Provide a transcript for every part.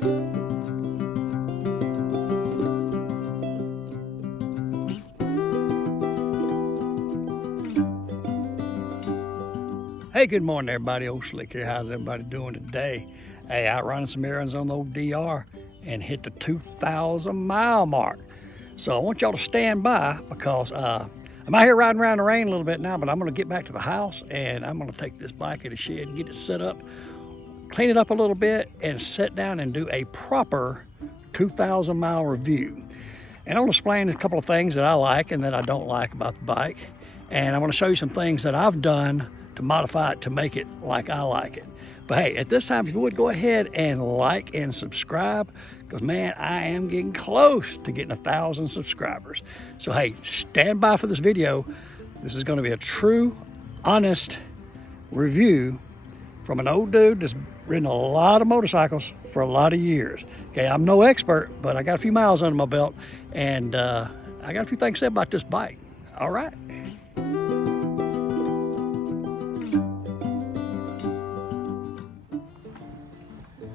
Hey, good morning everybody. Old Slick here. How's everybody doing today? Hey, out running some errands on the old DR and hit the 2,000 mile mark. So I want y'all to stand by because I'm out here riding around the rain a little bit now, but I'm gonna get back to the house and I'm gonna take this bike in the shed and get it set up, clean it up a little bit, and sit down and do a proper 2,000 mile review. And I'm gonna explain a couple of things that I like and that I don't like about the bike. And I'm gonna show you some things that I've done to modify it to make it like I like it. But hey, at this time, if you would go ahead and like and subscribe, because man, I am getting close to getting 1,000 subscribers. So hey, stand by for this video. This is gonna be a true, honest review from an old dude that's ridden a lot of motorcycles for a lot of years. Okay, I'm no expert, but I got a few miles under my belt, and I got a few things to say about this bike. All right.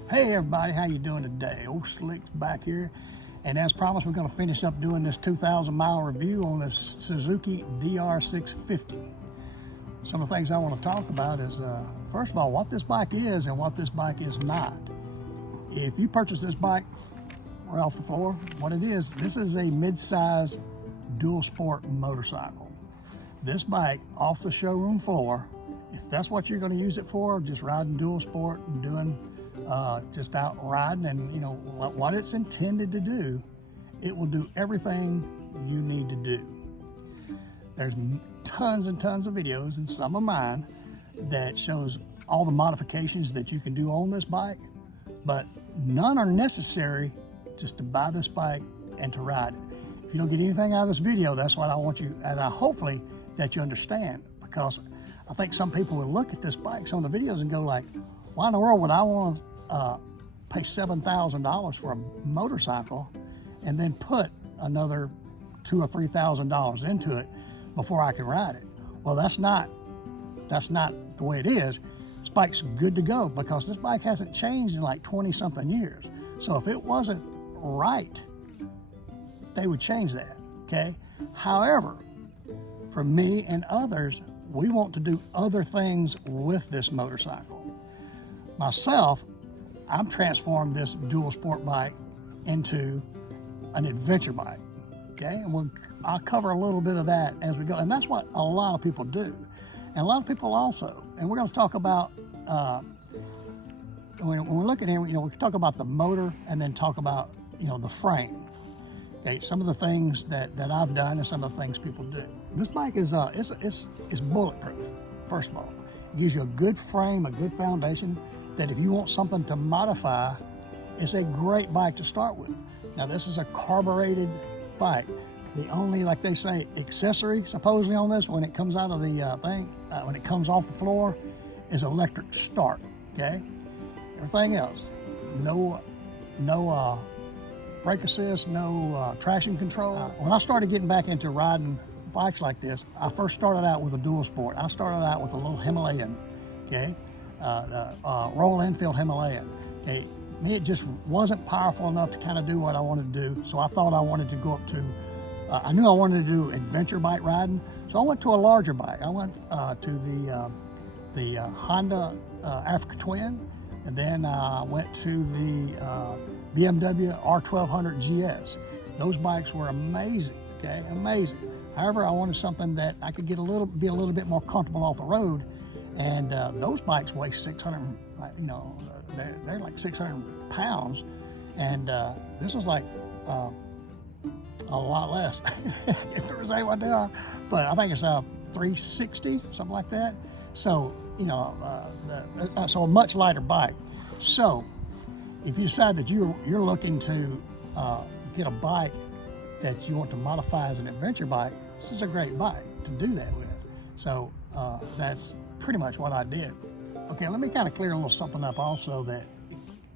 Hey everybody, how you doing today? Old Slick's back here, and as promised, we're going to finish up doing this 2,000 mile review on this Suzuki DR 650. Some of the things I want to talk about is, first of all, what this bike is and what this bike is not. If you purchase this bike right off the floor, what it is, this is a mid-size dual sport motorcycle. This bike off the showroom floor, if that's what you're going to use it for, just riding dual sport and doing just out riding, and you know what it's intended to do, it will do everything you need to do. There's tons and tons of videos, and some of mine, that shows all the modifications that you can do on this bike, but none are necessary just to buy this bike and to ride it. If you don't get anything out of this video, that's what I want you, and hopefully that you understand, because I think some people will look at this bike, some of the videos, and go like, why in the world would I want to pay $7,000 for a motorcycle and then put another $2,000 or $3,000 into it before I can ride it? Well, that's not the way it is. This bike's good to go because this bike hasn't changed in like 20 something years. So if it wasn't right, they would change that, okay? However, for me and others, we want to do other things with this motorcycle. Myself, I've transformed this dual sport bike into an adventure bike, okay? And I'll cover a little bit of that as we go. And that's what a lot of people do. And a lot of people also, and we're gonna talk about, when we're looking here, you know, we can talk about the motor and then talk about, you know, the frame. Okay, some of the things that I've done and some of the things people do. This bike is it's bulletproof, first of all. It gives you a good frame, a good foundation, that if you want something to modify, it's a great bike to start with. Now this is a carbureted bike. The only, like they say, accessory supposedly on this when it comes out of the when it comes off the floor, is electric start, okay? Everything else, no brake assist, no traction control. When I started getting back into riding bikes like this, I first started out with a dual sport. I started out with a little Himalayan, okay? Royal Enfield Himalayan. Okay, it just wasn't powerful enough to kind of do what I wanted to do. So I thought I wanted to go up to, I knew I wanted to do adventure bike riding. So I went to a larger bike. I went to the Honda Africa Twin, and then I went to the BMW R1200 GS. Those bikes were amazing, okay, amazing. However, I wanted something that I could be a little bit more comfortable off the road. And those bikes weigh 600, you know, they're like 600 pounds. And this was like a lot less, if there was anyone there. But I think it's 360, something like that. So, you know, so a much lighter bike. So if you decide that you're looking to get a bike that you want to modify as an adventure bike, this is a great bike to do that with. So that's pretty much what I did. Okay, let me kind of clear a little something up also, that,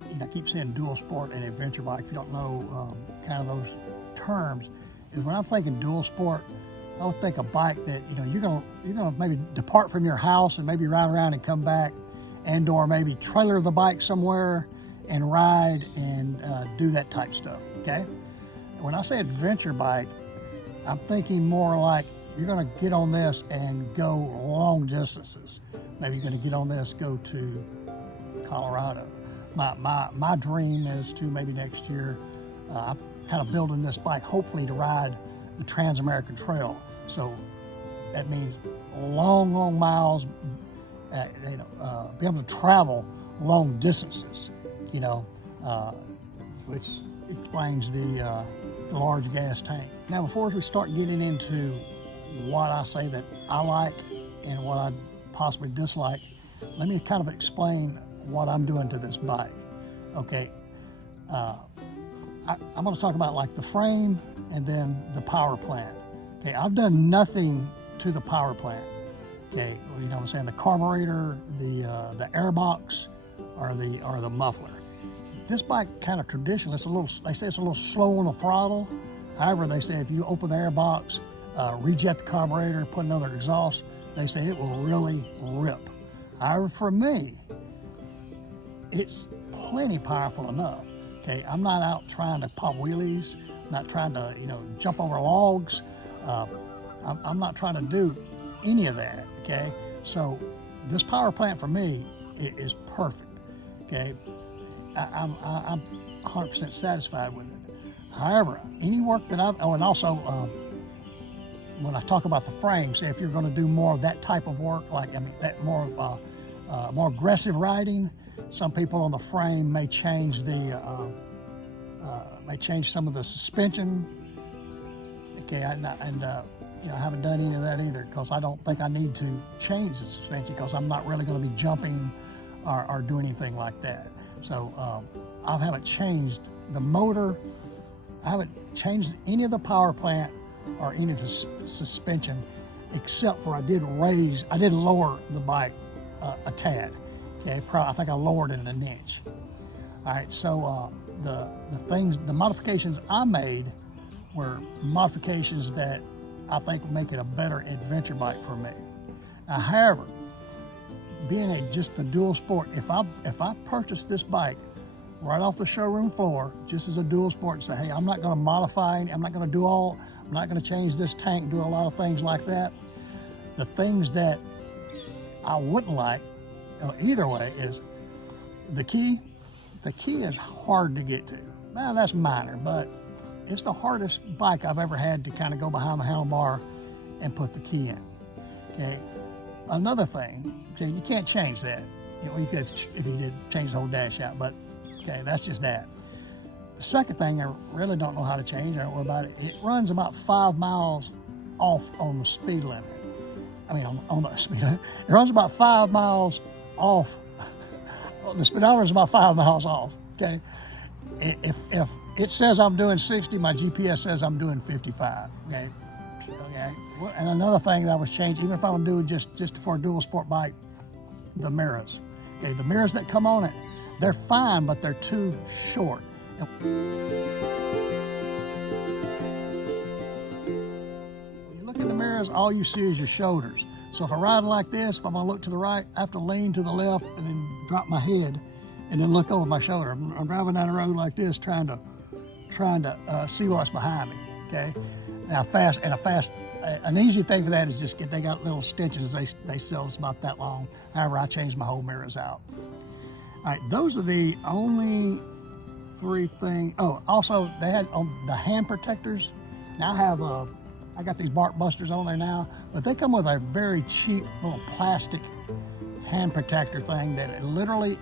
you know, I keep saying dual sport and adventure bike. If you don't know kind of those terms, is when I'm thinking dual sport, I would think a bike that, you know, you're gonna maybe depart from your house and maybe ride around and come back, and or maybe trailer the bike somewhere and ride and do that type stuff, okay? When I say adventure bike, I'm thinking more like you're gonna get on this and go long distances. Maybe you're gonna get on this, go to Colorado. My dream is to maybe next year, I'm kind of building this bike hopefully to ride the Trans-American Trail. So that means long miles, be able to travel long distances, which explains the large gas tank. Now, before we start getting into what I say that I like and what I possibly dislike, let me kind of explain what I'm doing to this bike. Okay, I'm going to talk about like the frame and then the power plant. Okay, I've done nothing to the power plant. Okay, you know what I'm saying? The carburetor, the air box, or the muffler. This bike kind of traditional. They say it's a little slow on the throttle. However, they say if you open the air box, reject the carburetor, put another exhaust, they say it will really rip. However, for me, it's plenty powerful enough. Okay, I'm not out trying to pop wheelies. I'm not trying to, jump over logs. I'm not trying to do any of that. Okay, so this power plant for me is perfect. Okay, I'm 100% satisfied with it. However, any work that and also when I talk about the frame, say if you're going to do more of that type of work, that more of more aggressive riding, some people on the frame may change some of the suspension. Okay, I haven't done any of that either because I don't think I need to change the suspension because I'm not really going to be jumping or doing anything like that. So I haven't changed the motor. I haven't changed any of the power plant or any of the suspension, except for I did lower the bike a tad. Okay, I think I lowered it an inch. All right, so the modifications I made were modifications that I think would make it a better adventure bike for me. Now, however, being just the dual sport, if I purchased this bike right off the showroom floor, just as a dual sport, and say, hey, I'm not going to modify it, I'm not going to change this tank, do a lot of things like that. The things that I wouldn't like, either way, is the key. The key is hard to get to. Now, that's minor, but it's the hardest bike I've ever had to kind of go behind the handlebar and put the key in. Okay. Another thing, you can't change that. You could if you did change the whole dash out, but okay, that's just that. The second thing I really don't know how to change, I don't worry about it. It runs about 5 miles off on the speed limit. On the speed limit. It runs about 5 miles off. The speedometer is about 5 miles off, okay? If it says I'm doing 60, my GPS says I'm doing 55, okay? And another thing that I was changing, even if I'm doing just for a dual sport bike, the mirrors. Okay, the mirrors that come on it, they're fine, but they're too short. When you look in the mirrors, all you see is your shoulders. So if I ride like this, if I'm gonna look to the right, I have to lean to the left and then drop my head and then look over my shoulder. I'm driving down the road like this, trying to see what's behind me, okay? Now an easy thing for that is they got little stitches, they sell, it's about that long. However, I changed my whole mirrors out. All right, those are the only 3 things. Oh, also they had the hand protectors. Now I got these Bark Busters on there now, but they come with a very cheap little plastic hand protector thing that literally,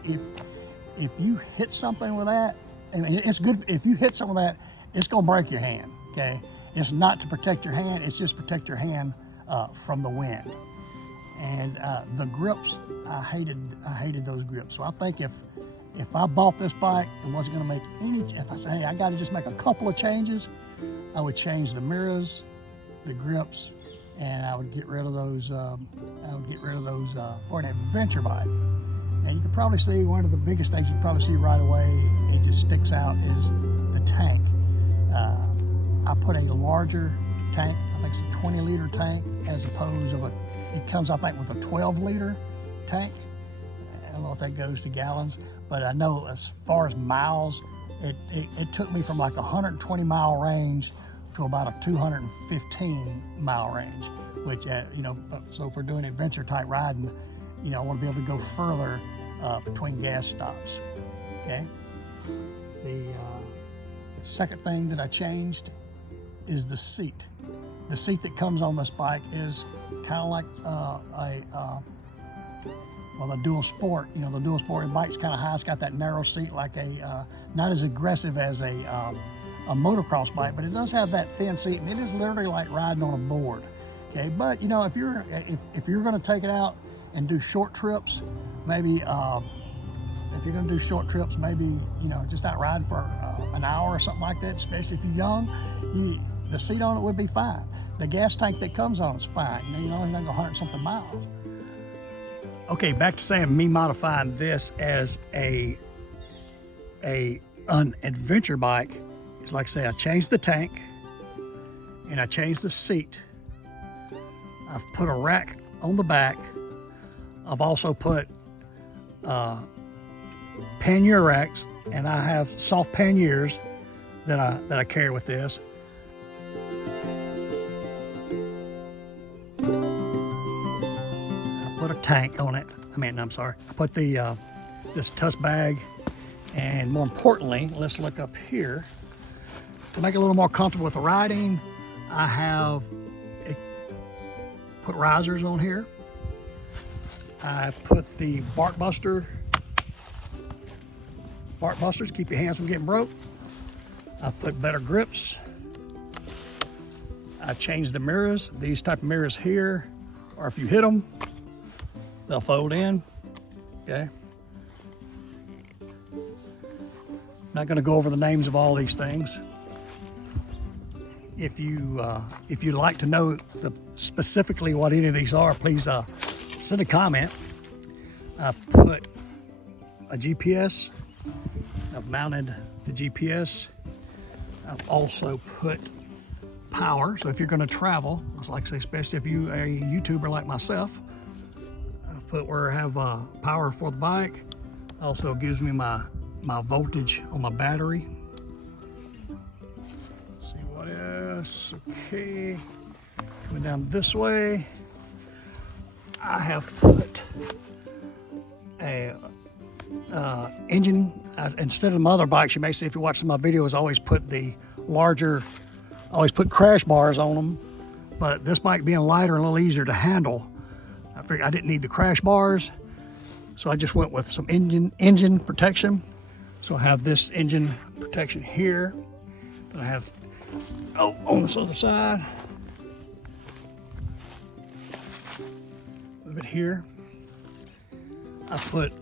if you hit something with that, it's good. If you hit something with that, it's gonna break your hand. Okay, it's not to protect your hand; it's just protect your hand from the wind. And the grips, I hated those grips. So I think if I bought this bike and wasn't gonna make if I say, hey, I got to just make a couple of changes, I would change the mirrors, the grips, and I would get rid of those. For an adventure bike. And you can probably see one of the biggest things you can probably see right away. It just sticks out is the tank. I put a larger tank. I think it's a 20-liter tank as opposed to it comes I think with a 12-liter tank. I don't know if that goes to gallons, but I know as far as miles, it took me from like a 120-mile range to about a 215-mile range, which, you know, so if we're doing adventure type riding, you know, I want to be able to go further between gas stops, okay? The second thing that I changed is the seat. The seat that comes on this bike is kind of like well, the dual sport. You know, the dual sport bike's kind of high. It's got that narrow seat, like a not as aggressive as a motocross bike, but it does have that thin seat, and it is literally like riding on a board. Okay, but you know, if you're going to take it out and do short trips, maybe if you're going to do short trips, maybe, you know, just out riding for an hour or something like that, especially if you're young, the seat on it would be fine. The gas tank that comes on is fine. You know, you're only going to go 100-something miles. Okay, back to saying me modifying this as an adventure bike. It's like I say, I changed the tank and I changed the seat. I've put a rack on the back. I've also put pannier racks, and I have soft panniers that I carry with this. I put a tank on it. I put the this Tusk bag, and more importantly, let's look up here. To make it a little more comfortable with the riding, I have put risers on here. I put the bark busters, keep your hands from getting broke. I put better grips. I changed the mirrors. These type of mirrors here, or if you hit them, they'll fold in, okay? Not gonna go over the names of all these things. If you'd like to know specifically what any of these are, please send a comment. I've put a GPS. I've mounted the GPS. I've also put power. So if you're going to travel, like I say, especially if you're a YouTuber like myself, I've put where I have power for the bike. Also gives me my voltage on my battery. Let's see what else. Okay, coming down this way, I have put a engine. Instead of my other bikes, you may see if you watch some of my videos, I always put crash bars on them. But this bike being lighter and a little easier to handle, I figured I didn't need the crash bars, so I just went with some engine protection. So I have this engine protection here, and I have on this other side, a little bit here. I put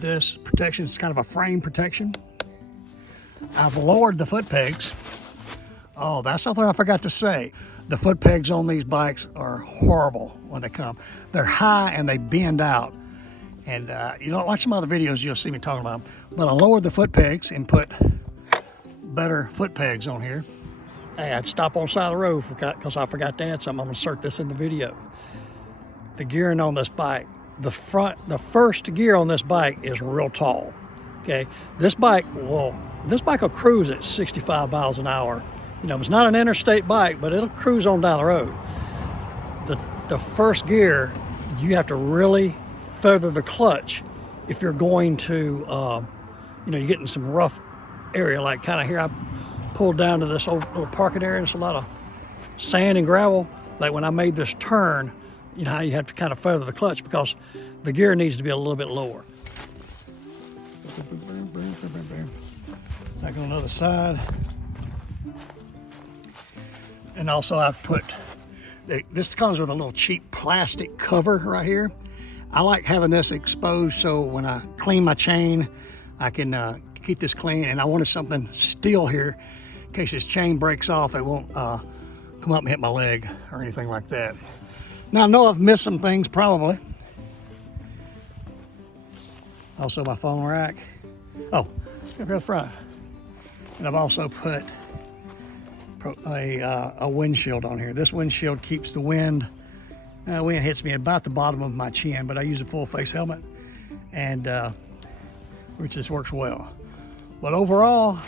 this protection. It's kind of a frame protection. I've lowered the foot pegs. Oh, that's something I forgot to say. The foot pegs on these bikes are horrible when they come. They're high and they bend out. And you don't watch some other videos, you'll see me talking about them. But I lowered the foot pegs and put better foot pegs on here. Hey, I'd stop on the side of the road because I forgot to add something. I'm gonna insert this in the video. The gearing on this bike. The first gear on this bike is real tall. Okay, this bike will cruise at 65 miles an hour. You know, it's not an interstate bike, but it'll cruise on down the road. The first gear, you have to really feather the clutch if you're going to, you know, you get in some rough area, like kind of here. I pulled down to this old little parking area. There's a lot of sand and gravel. Like when I made this turn, you know how you have to kind of feather the clutch because the gear needs to be a little bit lower. Back on the other side. And also I've put, this comes with a little cheap plastic cover right here. I like having this exposed so when I clean my chain, I can keep this clean. And I wanted something steel here in case this chain breaks off, it won't come up and hit my leg or anything like that. Now I know I've missed some things probably. Also my phone rack. Oh, up here in the front. And I've also put a windshield on here. This windshield keeps the wind. Wind hits me about the bottom of my chin, but I use a full face helmet. And which just works well. But overall,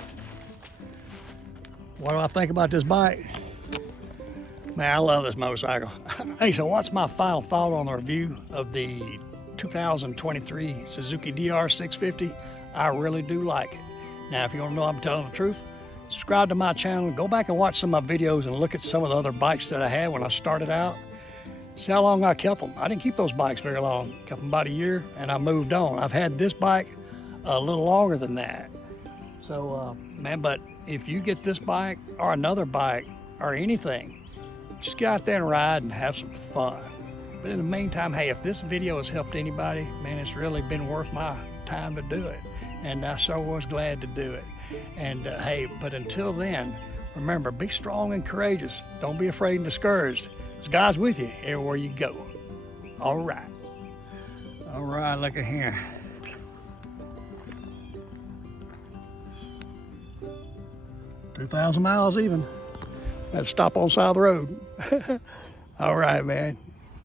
what do I think about this bike? Man, I love this motorcycle. Hey, so what's my final thought on the review of the 2023 Suzuki DR 650? I really do like it. Now, if you want to know I'm telling the truth, subscribe to my channel, go back and watch some of my videos and look at some of the other bikes that I had when I started out. See how long I kept them. I didn't keep those bikes very long. Kept them about a year and I moved on. I've had this bike a little longer than that. So, man, but if you get this bike or another bike or anything, just get out there and ride and have some fun. But in the meantime, hey, if this video has helped anybody, man, it's really been worth my time to do it. And I so was glad to do it. And hey, but until then, remember, be strong and courageous. Don't be afraid and discouraged. Because God's with you everywhere you go. All right. All right, look at here. 2,000 miles even. Had to stop on the side of the road. All right, man.